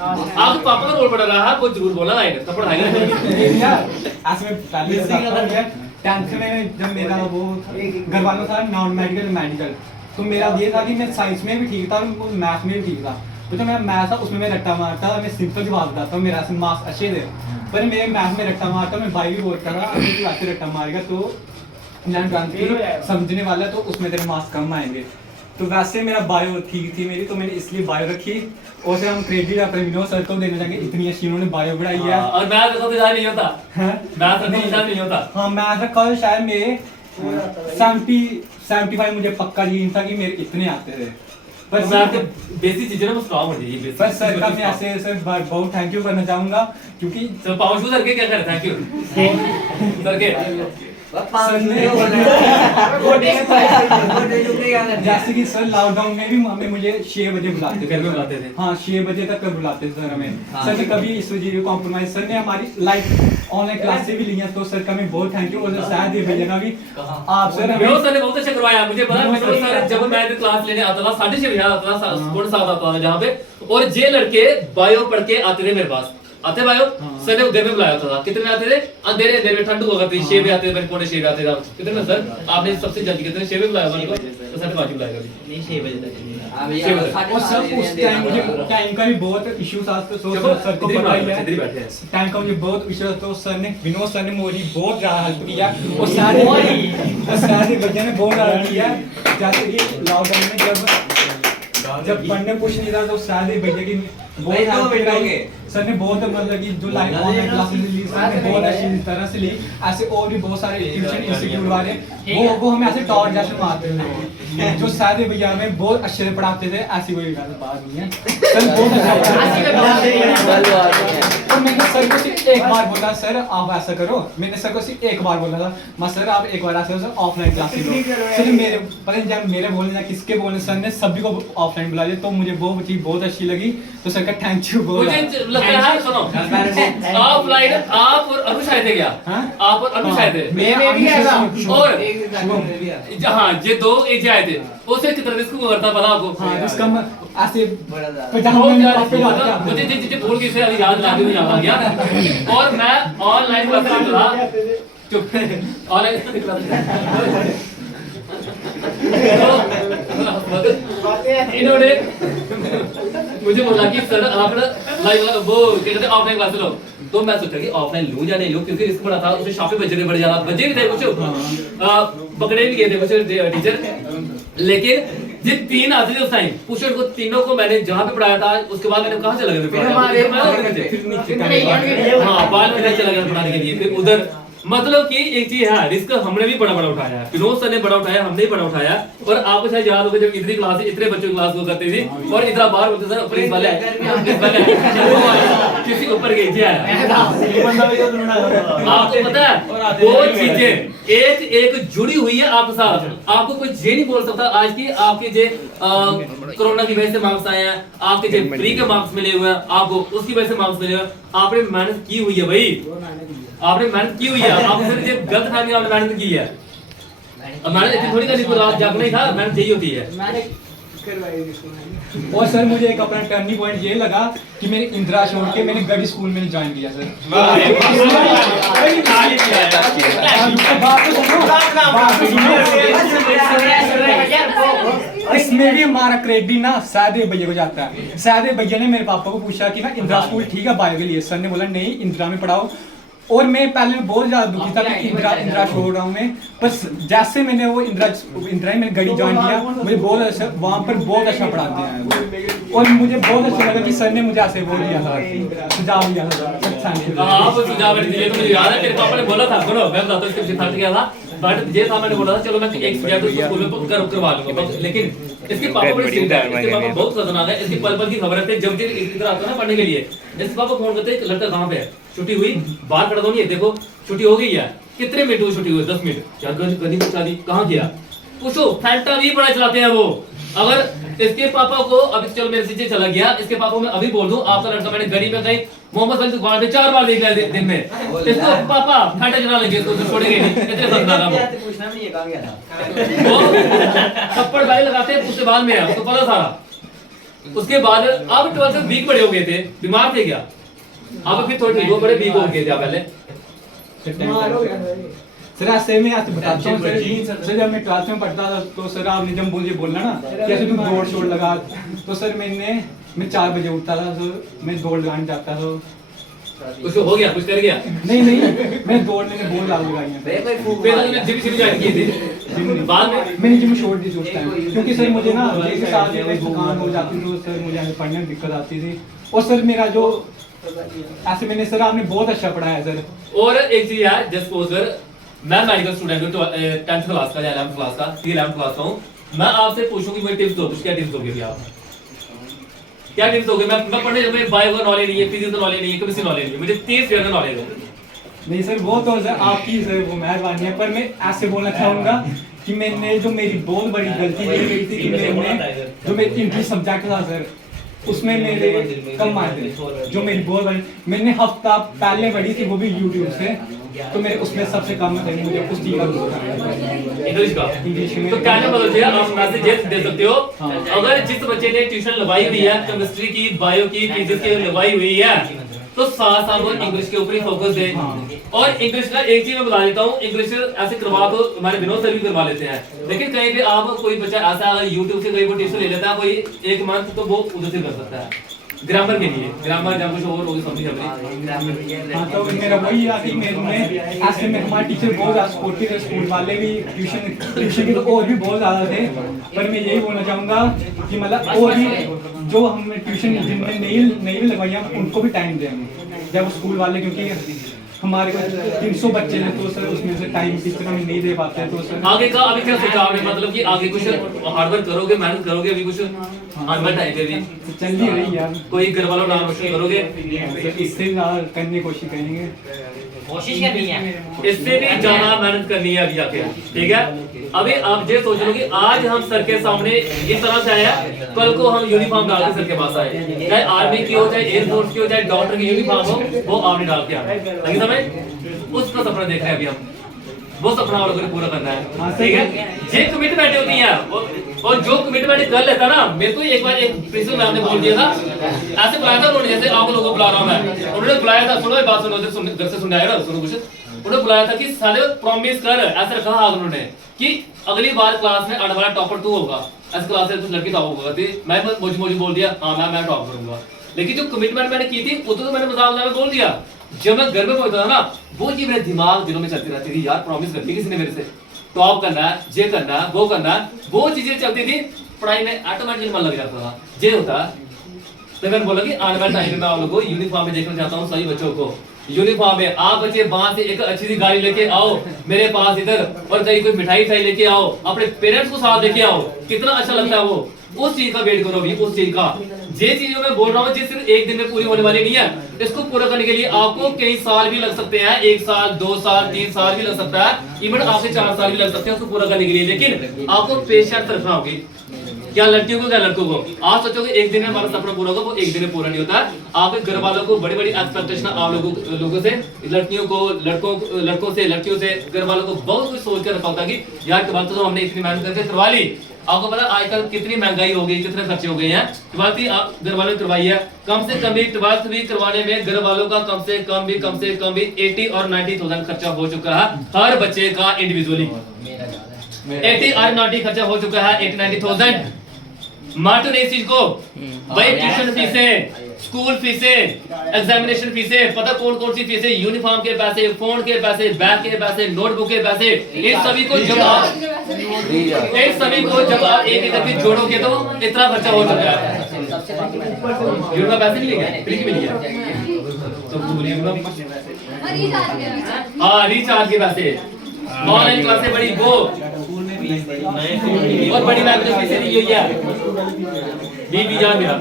आपके पापा का रोल पड़ रहा है, कुछ जरूर बोला है थप्पड़ खाएगा यार ऐसे में पहले टेंथ में जब मेरा वो घर वालों था नॉन मेडिकल मेडिकल, तो मेरा ये था कि मैं साइंस में भी ठीक था, मैथ में भी ठीक था। तो जो मेरा मैथ था उसमें मैं रट्टा मारता, मैं सिंपल जवाब बताता हूँ, मेरा मार्क्स अच्छे थे। पर मेरे मैथ में रट्टा मारता, मैं भाई भी बोलता था अगर तू ऐसे रट्टा मारेगा तो समझने वाला है, तो उसमें तेरे मार्क्स कम आएंगे। तो वैसे मेरा बायो ठीक थी मेरी, तो मैंने इसलिए बायो रखी। और फिर हम क्रेडिट अपने विनोद सर को देना चाहेंगे, इतनी अच्छी उन्होंने बायो पढ़ाई है। और मैथ तो डिजाइन नहीं होता, मैथ तो डिजाइन नहीं होता। हाँ मैथ का शायद मेरे 75 मुझे पक्का यकीन था कि मेरे इतने आते थे। पर मैथ के बेसिक चीजें ना स्ट्रांग हो जाएगी। पर सर का मैं ऐसे सर बहुत थैंक यू करना चाहूंगा, क्योंकि सर पावरफुल सर के क्या करे, थैंक यू सर के जैसे कि सर लॉकडाउन में भी हमें मुझे 6 बजे बुलाते घर में बुलाते थे। हाँ 6 बजे तक बुलाते थे सर हमें। सर ने कभी इस वजह कॉम्प्रोमाइज, सर ने हमारी लाइफ ऑनलाइन क्लास से भी ली है, तो सर का मैं बहुत थैंक यू। और सर शायद ये भैया भी आप सर विनोद सर ने बहुत अच्छा करवाया। मुझे पता विनोद सर जब मैं क्लास लेने आता था 6:30 बजे आता था, कौन सा आता था जहाँ पे, और जे लड़के बायो पढ़ के आते थे मेरे पास, आते बायो सर ने उधर में बुलाया था। कितने आते थे? अंधेरे अंधेरे में ठंड हुआ करती, 6 बजे आते थे, मेरे पौने 6 बजे आते थे। कितने में सर आपने सबसे जल्दी कितने 6 बजे बुलाया मेरे को? तो 5:30 बुलाएगा नहीं 6 बजे तक। और सर उस टाइम मुझे टाइम का भी बहुत इश्यू था, तो सर को पता ही है टाइम का मुझे बहुत इश्यू था। तो सर ने विनोद सर ने मेरी बहुत ज्यादा हेल्प किया, और सारे भैया ने बहुत ज्यादा किया। जैसे कि लॉकडाउन में जब पढ़ने कुछ नहीं था, तो सारे भैया की बहुत हेल्प कराई। सर ने बहुत मतलब कि जो लाइव ऑनलाइन क्लासेस ली सर ने बहुत अच्छी तरह से ली। ऐसे और भी बहुत सारे ट्यूशन इंस्टीट्यूट वाले वो हमें ऐसे टॉर्च जैसे मारते थे, जो सारे भैया हमें बहुत अच्छे से पढ़ाते थे। ऐसी कोई बात नहीं है, सर बहुत अच्छा पढ़ाते। और मैंने सर को सिर्फ एक बार बोला सर आप ऐसा करो, मैंने सर को सिर्फ एक बार बोला था सर आप एक बार ऐसा सर ऑफलाइन क्लास लो। सर मेरे पता नहीं जब मेरे बोलने या किसके बोलने सर ने सभी को ऑफलाइन बुला दिया, तो मुझे वो चीज बहुत अच्छी लगी। तो सर का थैंक यू बहुत। ऑफलाइन आप और अनु शायद है क्या? आप और अनु शायद है, मैं भी आया और हाँ ये दो एज आए थे। उसे कितना रिस्क करता पता आपको? हाँ इसका ऐसे मुझे चीजें भूल गई से याद ला के याद आ गया। और मैं ऑनलाइन क्लास चला, चुप ऑनलाइन क्लास इन्होंने मुझे बोला कि सर आप ना लाइव वो क्या कहते हैं ऑफलाइन क्लास लो। तो मैं सोचा कि ऑफलाइन लूं या नहीं लूं, क्योंकि रिस्क बड़ा था। उसमें शॉपे बजे बड़े ज्यादा बजे भी थे, कुछ पकड़े भी गए थे कुछ टीचर। लेकिन जिन 3 आते थे उस टाइम पुशर को, तीनों को मैंने जहाँ पे पढ़ाया था उसके बाद मैंने कहाँ चला गया हाँ बाल में चला गया पढ़ाने के लिए। फिर उधर मतलब कि एक चीज है, रिस्क हमने भी बड़ा उठाया है, विनोद सर ने बड़ा उठाया, हमने भी बड़ा उठाया। और आपको शायद याद होगा जब इतनी क्लास इतने बच्चों की क्लास को करते थे और इतना बाहर बोलते सर पुलिस वाले किसी के ऊपर गई थी। आपको पता है वो चीजें एक जुड़ी हुई है आपके साथ। आपको कोई ये नहीं बोल सकता आज की आपके जो कोरोना की वजह से मार्क्स आए हैं, आपके जो फ्री के मार्क्स मिले हुए हैं, आपको उसकी वजह से मार्क्स मिले हुए हैं। आपने मेहनत की हुई है भाई, आपने मेहनत की हुई है। आपको सिर्फ ये गलत फहमी आपने मेहनत की है। अब मेहनत इतनी थोड़ी करनी पूरा जब नहीं था, मेहनत यही होती है। और सर मुझे एक अपना टर्निंग पॉइंट ये लगा कि मैंने इंदिरा छोड़ के मैंने गढ़ी स्कूल में ज्वाइन किया सर। इसमें भी हमारा क्रेडिट ना शायद भैया को जाता है। शायद भैया ने मेरे पापा को पूछा कि ना इंदिरा स्कूल ठीक है बायो के लिए, सर ने बोला नहीं इंदिरा में पढ़ाओ। और मैं पहले बहुत ज्यादा दुखी था कि इंदिरा छोड़ रहा हूँ मैं, पर जैसे मैंने वो इंदिरा में गढ़ी ज्वाइन किया, मुझे बहुत अच्छा वहाँ पर बहुत अच्छा पढ़ाते हैं। और मुझे बहुत अच्छा लगा कि सर ने मुझे ऐसे वो दिया था, सुझाव दिया था। आप सुझाव दिए तो मुझे याद है मेरे पापा ने बोला था, सुनो मैं बताता हूँ इसके पीछे फर्क क्या था। बट ये था मैंने बोला था चलो मैं एक सब्जेक्ट स्कूल में करवा लूंगा, लेकिन इसके पापा बड़े स्ट्रिक्ट है, इसके पापा बहुत खतरनाक है। इसकी पल पल की खबर है, जब इधर आता है ना पढ़ने के लिए, इसके पापा फोन करते हैं लड़का कहाँ पे है, छुट्टी हुई बाहर खड़ा तो नहीं है, देखो छुट्टी हो गई है, कितने मिनट हुई छुट्टी हुई? 10 मिनट। क्या गली पूछा दी कहाँ गया, पूछो फैंटा भी बड़ा चलाते हैं वो। अगर इसके पापा को अभी चलो मेरे से चला गया, इसके पापा में अभी बोल दूं आपका लड़का मैंने गली में कहीं मोहम्मद अली दुकान पे 4 बार देख लिया दिन में, इसको पापा फैंटा चला लेंगे, इसको छोड़ेंगे नहीं, इतने खतरनाक है वो। पूछना नहीं है कहां गया था, वो थप्पड़ भाई लगाते हैं उसके बाद में है, उसको पता सारा। उसके बाद अब 12th में वीक बड़े हो गए थे, बीमार थे क्या? अब फिर थोड़े ठीक हो, बड़े वीक हो गए थे आप पहले। सर ऐसे में आपको बताता हूँ सर जब मैं क्लास में पढ़ता था तो सर आपने जब मुझे बोलना ना कैसे तू दौड़ शोड़ लगा, तो सर मैं 4 बजे उठता था, तो मैं दौड़ लगाने जाता था। कुछ हो गया, कुछ कर गया? नहीं मैं दौड़ने में बहुत लाभ लगाई है। फिर जिम ज्वाइन की थी बाद में? मैंने जिम छोड़ दी उस टाइम, क्योंकि सर मुझे ना एक साल में थकान हो जाती थी, तो सर मुझे आगे पढ़ने में दिक्कत आती थी। और सर मेरा जो ऐसे मैंने सर आपने बहुत अच्छा पढ़ाया सर। और एक चीज है, जस्ट सपोज सर मैं मेडिकल स्टूडेंट हूँ 10th क्लास का या 11th क्लास का, 11th क्लास का हूँ, मैं आपसे पूछूंगी मेरी टिप्स दो, क्या टिप्स दोगे आप? क्या टिप्स दोगे? मैं पढ़ने में बायो का नॉलेज नहीं है, फिजिक्स का नॉलेज नहीं है, केमिस्ट्री नॉलेज नहीं है, मुझे 30 ईयर का नॉलेज है। नहीं सर वो तो सर आपकी सर वो मेहरबानी है, पर मैं ऐसे बोलना चाहूंगा कि मैंने जो मेरी बहुत बड़ी गलती ये की थी कि मैंने जो मेरे इंग्लिश सब्जेक्ट था सर उसमें मेरे कम मार्क्स थे, जो मेरी बहुत बड़ी मैंने हफ्ता पहले पढ़ी थी वो भी यूट्यूब से, तो मेरे उसमें सबसे कम थे, मुझे उस चीज का इंग्लिश का। इंग्लिश में तो क्या ना बदल जाएगा, आप मैसेज ये दे सकते हो, अगर जिस बच्चे ने ट्यूशन लगवाई हुई है केमिस्ट्री की, बायो की, फिजिक्स की लगवाई हुई है, तो साथ साथ वो इंग्लिश के ऊपर ही फोकस दे। और इंग्लिश का एक चीज मैं बता देता हूँ, इंग्लिश ऐसे करवा तो हमारे विनोद सर भी करवा लेते हैं, लेकिन कहीं भी आप कोई बच्चा ऐसा अगर यूट्यूब से कहीं वो ट्यूशन ले लेता है कोई 1 मंथ, तो वो उधर से कर सकता है ग्रामर के लिए, ग्रामर या कुछ और होगी समझी हमने। हाँ तो मेरा वही है कि मैं ऐसे में हमारे टीचर बहुत ज़्यादा सपोर्टिव थे, स्कूल वाले भी ट्यूशन के तो और भी बहुत ज़्यादा थे, पर मैं यही बोलना चाहूँगा कि मतलब और भी जो हम ट्यूशन जिनमें नहीं भी लगवाई हैं उनको भी टाइम दें जब स्कूल वाले, क्योंकि हमारे को 300 बच्चे हैं तो सर उसमें से टाइम टीचर हमें नहीं दे पाते, तो सर आगे का अभी क्या सोचा आपने, मतलब कि आगे कुछ हार्डवर्क करोगे, मेहनत करोगे, अभी कुछ आने टाइम पे भी चल ही रही यार, कोई घर वालों नाम रोशन करोगे? इससे ज़्यादा करने की कोशिश करेंगे, कोशिश करनी है, इससे भी ज्यादा मेहनत करनी है अभी आके, ठीक है? अभी आप ये सोच लो कि आज हम सर के सामने इस तरह से आया, कल को हम यूनिफॉर्म डाल के सर के पास आए, चाहे आर्मी की हो, चाहे एयरफोर्स की हो, चाहे डॉक्टर की यूनिफॉर्म हो, वो आपने डाल के आए, लगी समझ? उसका सपना देख रहे हैं अभी हम, वो सपना आप लोगों ने पूरा करना है, ठीक है? ये कमिटमेंट होती है, और जो कमिटमेंट कर लेता ना, मेरे को एक बार एक प्रिंसिपल मैम ने बोल दिया था, ऐसे बुलाया था उन्होंने, जैसे आप लोगों को बुला रहा हूं मैं, उन्होंने बुलाया था, सुनो बात सुनो, घर से सुन आया ना, सुनो कुछ, उन्होंने बुलाया था कि साले प्रॉमिस कर, ऐसे रखा हाथ उन्होंने कि अगली बार क्लास में आने वाला टॉपर तू होगा, इस क्लास से कुछ लड़की टॉप होगा थी, मैं मुझे बोल दिया हाँ मैं टॉप करूंगा, लेकिन जो कमिटमेंट मैंने की थी वो तो मैंने मजाक में बोल दिया, जब मैं घर में पहुंचता था ना वो चीज मेरे दिमाग दिनों में चलती रहती थी, यार प्रॉमिस करती किसी ने मेरे से, टॉप करना है, ये करना है, वो करना है, वो चीजें चलती थी, पढ़ाई में ऑटोमेटिकली मन लग जाता था, ये होता। तो मैंने बोला कि आने वाले टाइम में मैं आप लोगों को यूनिफॉर्म में देखना चाहता हूँ, सभी बच्चों को यूनिफॉर्म में, आप बच्चे वहां से एक अच्छी सी गाड़ी लेके आओ मेरे पास इधर, और कहीं कोई मिठाई लेके आओ, अपने पेरेंट्स को साथ लेके आओ, कितना अच्छा लगता है वो, उस चीज का वेट करो अभी, उस चीज का, जे चीजों में बोल रहा हूँ जिस सिर्फ एक दिन में पूरी होने वाली नहीं है, इसको पूरा करने के लिए आपको कई साल भी लग सकते हैं, 1 साल 2 साल 3 साल भी लग सकता है, इवन आपसे 4 साल भी लग सकते हैं उसको पूरा करने के लिए, लेकिन आपको पेशेंस रखना होगी, क्या लड़कियों को क्या लड़कों को। आप सोचोगे एक दिन में हमारा सपना पूरा होगा, वो एक दिन में पूरा नहीं होता है। आपके घर वालों को बड़ी बड़ी एक्सपेक्टेशन आप लोगों से, लड़कियों को, लड़कों से, लड़कियों से, घर वालों को बहुत कुछ सोच कर रखा होता है कि यार ट्वेल्थ तो हमने इतनी मेहनत करके करवा ली, आपको पता आजकल कितनी महंगाई हो गई, कितने खर्चे हो गए हैं, ट्वेल्थ ही आप घर वालों ने करवाई है, कम से कम भी ट्वेल्थ भी करवाने में घर वालों का कम से कम भी 80 और 90,000 खर्चा हो चुका है हर बच्चे का इंडिविजुअली, 80 और 90 खर्चा हो चुका है, 80-90,000। मार्टो ने इस चीज को, भाई ट्यूशन फीसें, स्कूल फीसें, एग्जामिनेशन फीसें, पता कौन कौन सी फीसें, यूनिफॉर्म के पैसे, फोन के पैसे, बैग के पैसे, नोटबुक के पैसे, इन सभी को जब आप एक एक करके जोड़ोगे तो इतना खर्चा हो चुका है। यूनिफॉर्म पैसे नहीं लेंगे, फ्री की मिली है तो बोलिए हाँ रिचार्ज के पैसे, ऑनलाइन क्लासें बड़ी वो और बड़ी बैग जो फीसें दी हुई है, 20,000 मेरा